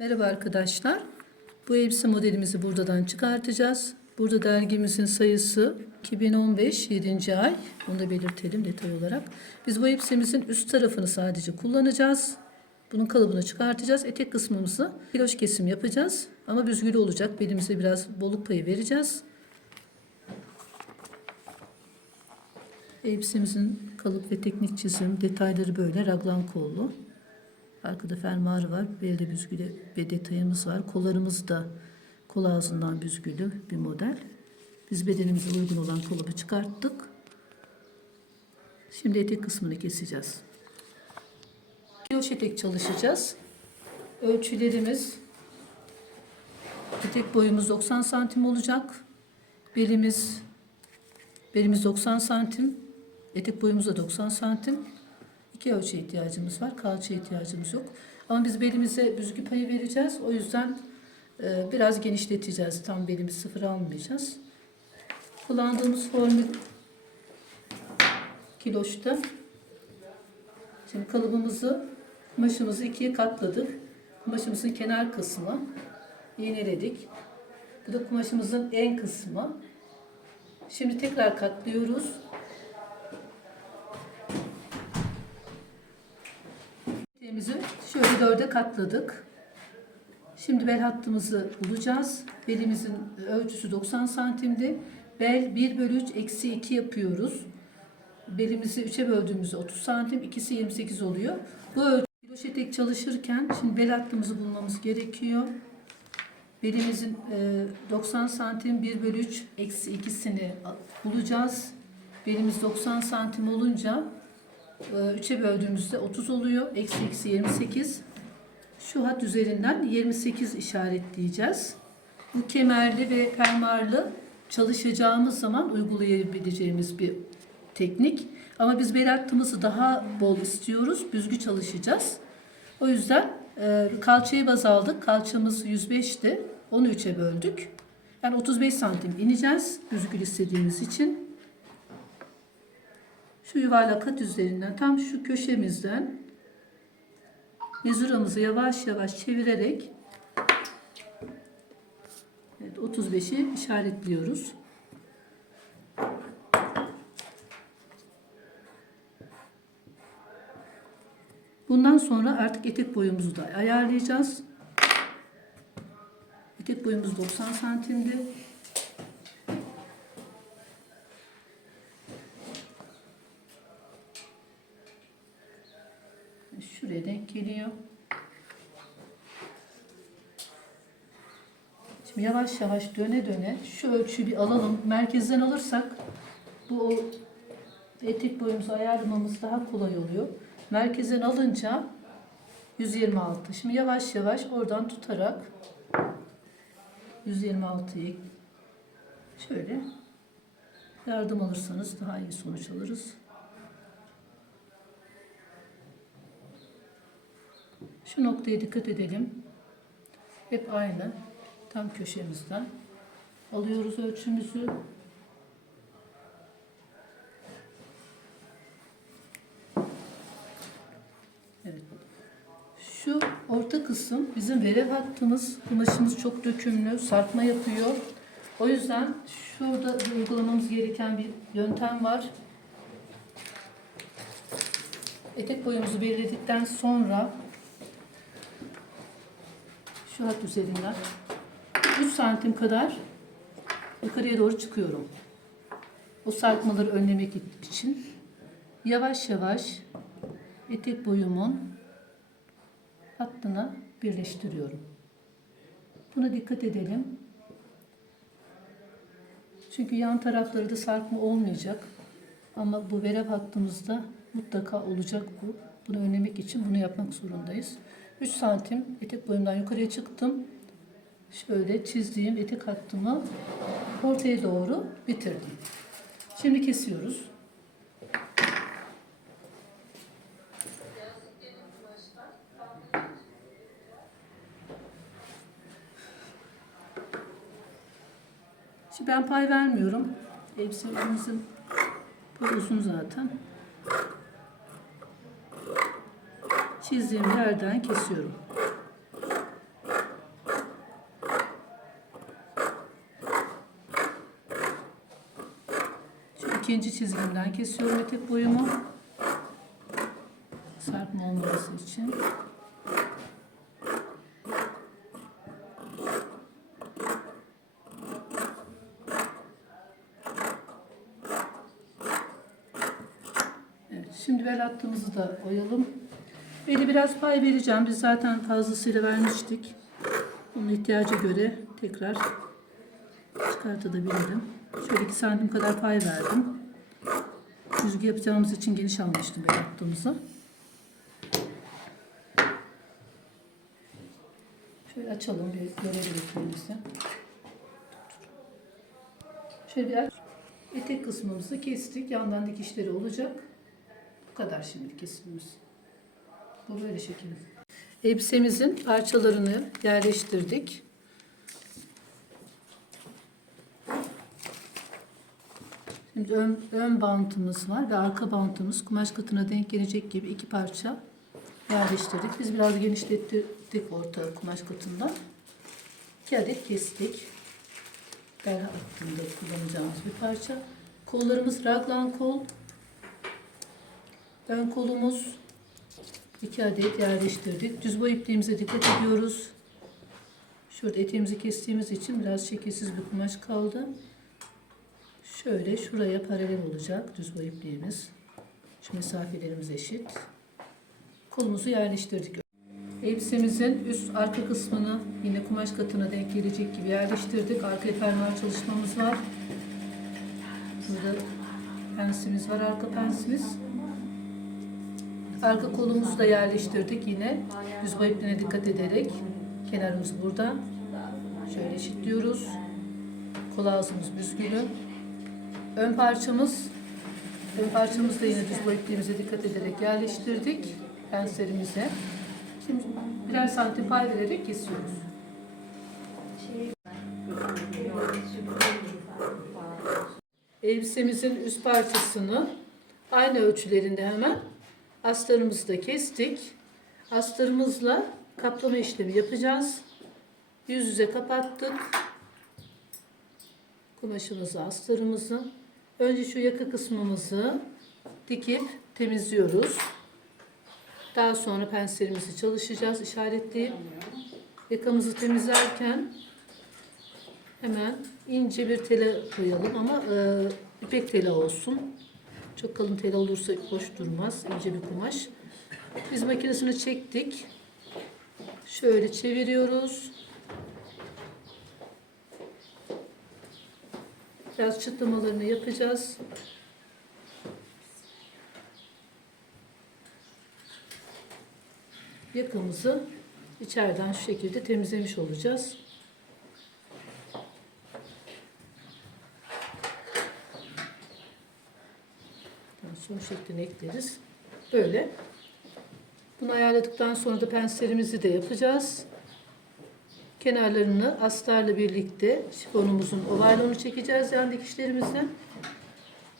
Merhaba arkadaşlar. Bu elbise modelimizi buradan çıkartacağız. Burada dergimizin sayısı 2015 7. ay. Bunu da belirtelim detay olarak. Biz bu elbisemizin üst tarafını sadece kullanacağız. Bunun kalıbını çıkartacağız. Etek kısmımızı kiloş kesim yapacağız. Ama büzgülü olacak. Belimize biraz boluk payı vereceğiz. Elbisemizin kalıp ve teknik çizim detayları böyle raglan kollu. Arkada fermuarı var. Belde büzgülü ve detayımız var. Kollarımız da kol ağzından büzgülü bir model. Biz bedenimize uygun olan kalıbı çıkarttık. Şimdi etek kısmını keseceğiz. Kiloş etek çalışacağız. Ölçülerimiz etek boyumuz 90 santim olacak. Belimiz belimiz 90 santim. Etek boyumuz da 90 santim. İki ölçü ihtiyacımız var. Kalça ihtiyacımız yok. Ama biz belimize büzgü payı vereceğiz. O yüzden e, biraz genişleteceğiz. Tam belimiz sıfır almayacağız. Kullandığımız formül kiloşta. Şimdi kalıbımızı, kumaşımızı ikiye katladık. Kumaşımızın kenar kısmı iğneledik. Bu da kumaşımızın en kısmı. Şimdi tekrar katlıyoruz. Eteğimizi şöyle dörde katladık. Şimdi bel hattımızı bulacağız. Belimizin ölçüsü 90 santimdi. Bel 1 bölü 3 eksi 2 yapıyoruz. Belimizi 3'e böldüğümüzde 30 santim. ikisi 28 oluyor. Bu ölçü kiloş etek çalışırken şimdi bel hattımızı bulmamız gerekiyor. Belimizin e, 90 santim 1 bölü 3 eksi 2'sini bulacağız. Belimiz 90 santim olunca 3'e böldüğümüzde 30 oluyor. Eksi eksi 28. Şu hat üzerinden 28 işaretleyeceğiz. Bu kemerli ve fermuarlı çalışacağımız zaman uygulayabileceğimiz bir teknik. Ama biz bel hattımızı daha bol istiyoruz. Büzgü çalışacağız. O yüzden e, kalçayı baz aldık. Kalçamız 105'ti. Onu 3'e böldük. Yani 35 santim ineceğiz. Büzgül istediğimiz için. Şu yuvarlak hat üzerinden tam şu köşemizden mezuramızı yavaş yavaş çevirerek evet, 35'i işaretliyoruz. Bundan sonra artık etek boyumuzu da ayarlayacağız. Etek boyumuz 90 santimdi. Şuraya denk geliyor. Şimdi yavaş yavaş döne döne şu ölçüyü bir alalım. Merkezden alırsak bu etek boyumuzu ayarlamamız daha kolay oluyor. Merkezden alınca 126. Şimdi yavaş yavaş oradan tutarak 126'yı şöyle yardım alırsanız daha iyi sonuç alırız. Şu noktaya dikkat edelim. Hep aynı. Tam köşemizden. Alıyoruz ölçümüzü. Evet. Şu orta kısım bizim verev hattımız. Kumaşımız çok dökümlü, sarkma yapıyor. O yüzden şurada uygulamamız gereken bir yöntem var. Etek boyumuzu belirledikten sonra şu hat üzerinden 3 santim kadar yukarıya doğru çıkıyorum. O sarkmaları önlemek için yavaş yavaş etek boyumun hattına birleştiriyorum. Buna dikkat edelim. Çünkü yan tarafları da sarkma olmayacak. Ama bu verev hattımızda mutlaka olacak bu. Bunu önlemek için bunu yapmak zorundayız. 3 santim etek boyumdan yukarıya çıktım. Şöyle çizdiğim etek hattımı ortaya doğru bitirdim. Şimdi kesiyoruz. Şimdi ben pay vermiyorum. Elbisemizin boyu uzun zaten. çizdiğim yerden kesiyorum. Şu ikinci çizgimden kesiyorum etek boyumu. Sarkma olmaması için. Şimdi bel hattımızı da oyalım. Beli biraz pay vereceğim. Biz zaten fazlasıyla vermiştik. Onun ihtiyaca göre tekrar çıkartabilirim. Şöyle 2 santim kadar pay verdim. Düzgü yapacağımız için geniş almıştım bel hattımızı. Şöyle açalım bir görelim. Şöyle biraz etek kısmımızı kestik. Yandan dikişleri olacak. Bu kadar şimdi kesimimiz. Bu böyle şekilde. Elbisemizin parçalarını yerleştirdik. Şimdi ön, ön bantımız var ve arka bantımız kumaş katına denk gelecek gibi iki parça yerleştirdik. Biz biraz genişlettik orta kumaş katından. İki adet kestik. Bel hattında kullanacağımız bir parça. Kollarımız raglan kol. Ön kolumuz iki adet yerleştirdik. Düz boy ipliğimize dikkat ediyoruz. Şurada eteğimizi kestiğimiz için biraz şekilsiz bir kumaş kaldı. Şöyle şuraya paralel olacak düz boy ipliğimiz. Şu mesafelerimiz eşit. Kolumuzu yerleştirdik. Elbisemizin üst arka kısmını yine kumaş katına denk gelecek gibi yerleştirdik. Arka fermuar çalışmamız var. Burada pensimiz var, arka pensimiz. Arka kolumuzu da yerleştirdik yine. Boy ipliğine dikkat ederek. Kenarımız burada. Şöyle eşitliyoruz. Kol ağzımız büzgülü. Ön parçamız ön parçamızı da yine düz boy dikkat ederek yerleştirdik. Penslerimize. Şimdi birer santim pay vererek kesiyoruz. Elbisemizin üst parçasını aynı ölçülerinde hemen astarımızı da kestik. Astarımızla kaplama işlemi yapacağız. Yüz yüze kapattık. Kumaşımızı, astarımızı. Önce şu yaka kısmımızı dikip temizliyoruz. Daha sonra penselimizi çalışacağız, işaretleyip yakamızı temizlerken hemen ince bir tela koyalım ama e, ipek tela olsun. Çok kalın tela olursa hoş durmaz, ince bir kumaş. Biz makinesini çektik. Şöyle çeviriyoruz. Biraz çıtlamalarını yapacağız. Yakamızı içeriden şu şekilde temizlemiş olacağız. Son şeklini ekleriz. Böyle. Bunu ayarladıktan sonra da penslerimizi de yapacağız. Kenarlarını astarla birlikte şifonumuzun ovarlarını çekeceğiz yan dikişlerimizden.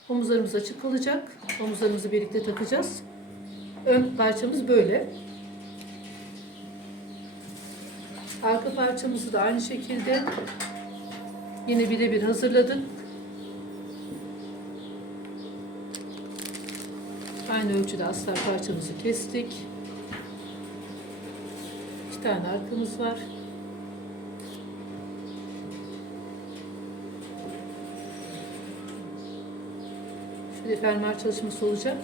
Omuzlarımız açık kalacak. Omuzlarımızı birlikte takacağız. Ön parçamız böyle. Arka parçamızı da aynı şekilde yine birebir hazırladık. Aynı ölçüde astar parçamızı kestik. İki tane arkamız var. Şöyle fermuar çalışması olacak.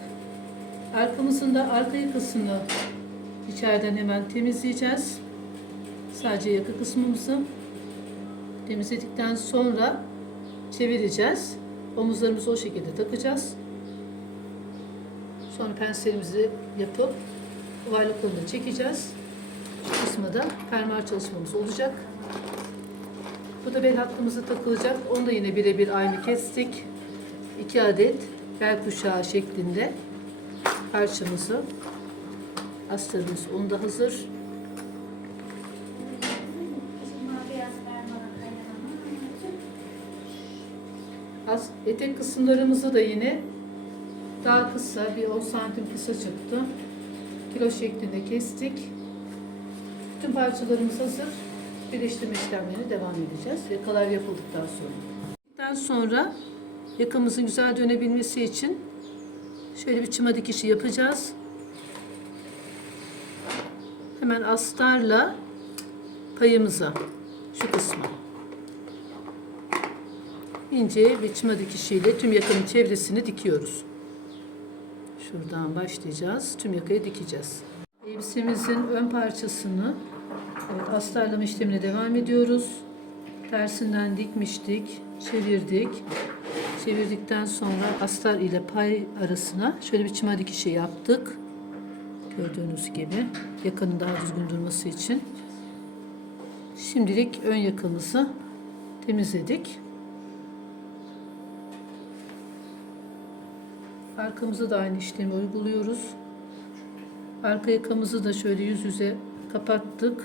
Arkamızın da arka yakasını içeriden hemen temizleyeceğiz. Sadece yaka kısmımızı temizledikten sonra çevireceğiz. Omuzlarımızı o şekilde takacağız. Sonra penselimizi yapıp ovarlıklarını çekeceğiz. Şu kısmı da fermuar çalışmamız olacak. Bu da bel hattımıza takılacak. Onu da yine birebir aynı kestik. 2 adet bel kuşağı şeklinde parçamızı astarımız onu da hazır. As, etek kısımlarımızı da yine daha kısa, bir 10 santim kısa çıktı. Kilo şeklinde kestik. Bütün parçalarımız hazır. Birleştirme işlemlerine devam edeceğiz. Yakalar yapıldıktan sonra. Daha sonra Yakamızın güzel dönebilmesi için şöyle bir çıma dikişi yapacağız. Hemen astarla payımıza şu kısma ince bir çıma dikişiyle tüm yakanın çevresini dikiyoruz. Şuradan başlayacağız. Tüm yakayı dikeceğiz. Elbisemizin ön parçasını evet, astarlama işlemine devam ediyoruz. Tersinden dikmiştik, çevirdik. Çevirdikten sonra astar ile pay arasına şöyle bir çıma dikişi yaptık. Gördüğünüz gibi yakanın daha düzgün durması için. Şimdilik ön yakamızı temizledik. Arkamıza da aynı işlemi uyguluyoruz. Arka yakamızı da şöyle yüz yüze kapattık.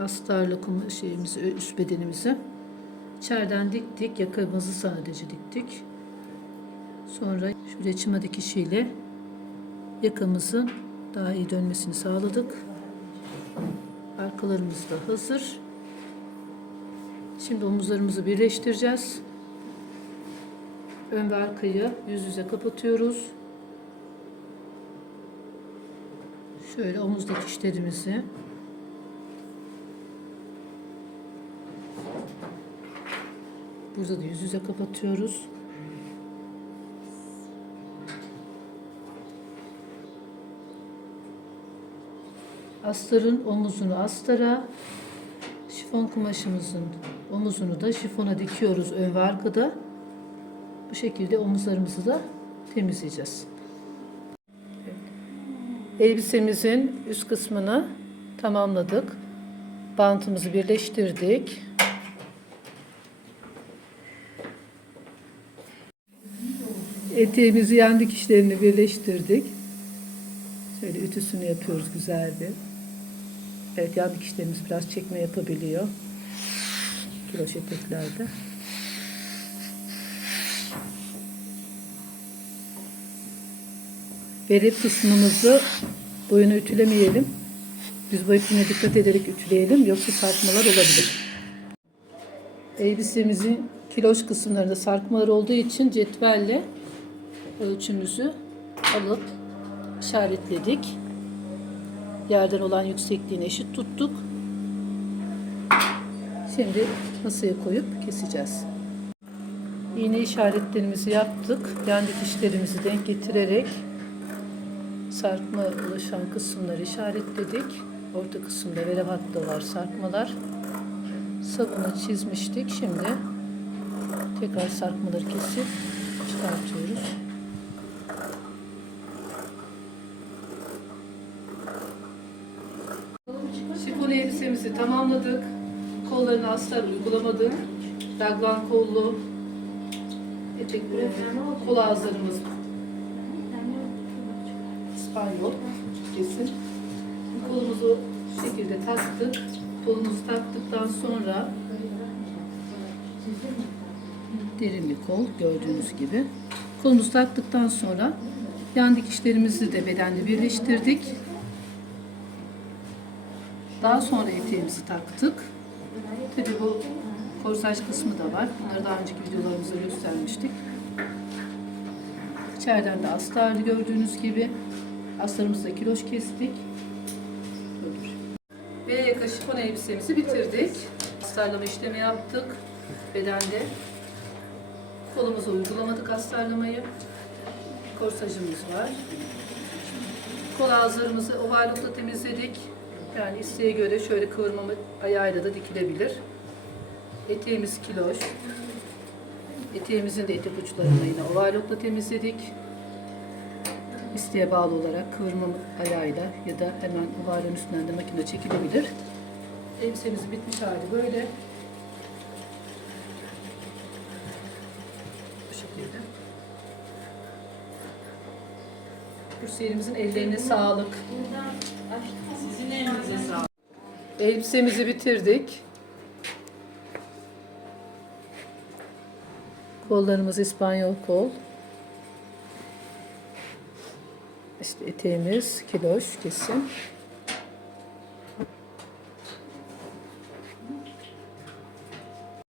Astarla kum şeyimizi, üst bedenimizi. İçeriden diktik. Yakamızı sadece diktik. Sonra şuraya çıma dikişiyle yakamızın daha iyi dönmesini sağladık. Arkalarımız da hazır. Şimdi omuzlarımızı birleştireceğiz. Ön ve arkayı yüz yüze kapatıyoruz. Şöyle omuz dikişlerimizi Burada da yüz yüze kapatıyoruz. Astarın omuzunu astara, şifon kumaşımızın omuzunu da şifona dikiyoruz ön ve arkada. Bu şekilde omuzlarımızı da temizleyeceğiz. Elbisemizin üst kısmını tamamladık. Bantımızı birleştirdik. Eteğimizi yan dikişlerini birleştirdik. Şöyle ütüsünü yapıyoruz güzel. Evet yan dikişlerimiz biraz çekme yapabiliyor. Kiloş eteklerde. Berep kısmımızı boyunu ütülemeyelim. Düz boy ipine dikkat ederek ütüleyelim yoksa sarkmalar olabilir. Elbisemizin kiloş kısımlarında sarkmalar olduğu için cetvelle ölçümüzü alıp işaretledik. Yerden olan yüksekliğini eşit tuttuk. Şimdi masaya koyup keseceğiz. İğne işaretlerimizi yaptık. Yan dikişlerimizi denk getirerek sarkma oluşan kısımları işaretledik. Orta kısımda velevatta var sarkmalar. Sabunu çizmiştik. Şimdi tekrar sarkmaları kesip çıkartıyoruz. Şifon elbisemizi tamamladık. Kollarını astar uygulamadık. Raglan kollu etek kol ağızlarımız İspanyol kesin. Kolumuzu şu şekilde taktık. Kolumuzu taktıktan sonra derin bir kol gördüğünüz gibi. Kolumuzu taktıktan sonra yan dikişlerimizi de bedende birleştirdik. Daha sonra eteğimizi taktık. Tabii bu korsaj kısmı da var. Bunları daha önceki videolarımızda göstermiştik. İçeriden de astarlı gördüğünüz gibi. Astarımızda kiloş kestik. Ve yaka şifon elbisemizi bitirdik. Astarlama işlemi yaptık. Bedende. Kolumuza uygulamadık astarlamayı. Korsajımız var. Kol ağızlarımızı ovallikle temizledik. Yani isteğe göre şöyle kıvırma ayağıyla da dikilebilir. Eteğimiz kiloş. Eteğimizin de etek uçlarını yine ovallikle temizledik. İsteğe bağlı olarak kıvırma ayağıyla ya da hemen ovalin üstünden de makine çekilebilir. Elbisemiz bitmiş hali böyle. Bu şekilde. Hüseyin'imizin ellerine sağlık. Sizin elinize sağlık. Elbisemizi bitirdik. Kollarımız İspanyol kol. Eteğimiz kiloş kesim.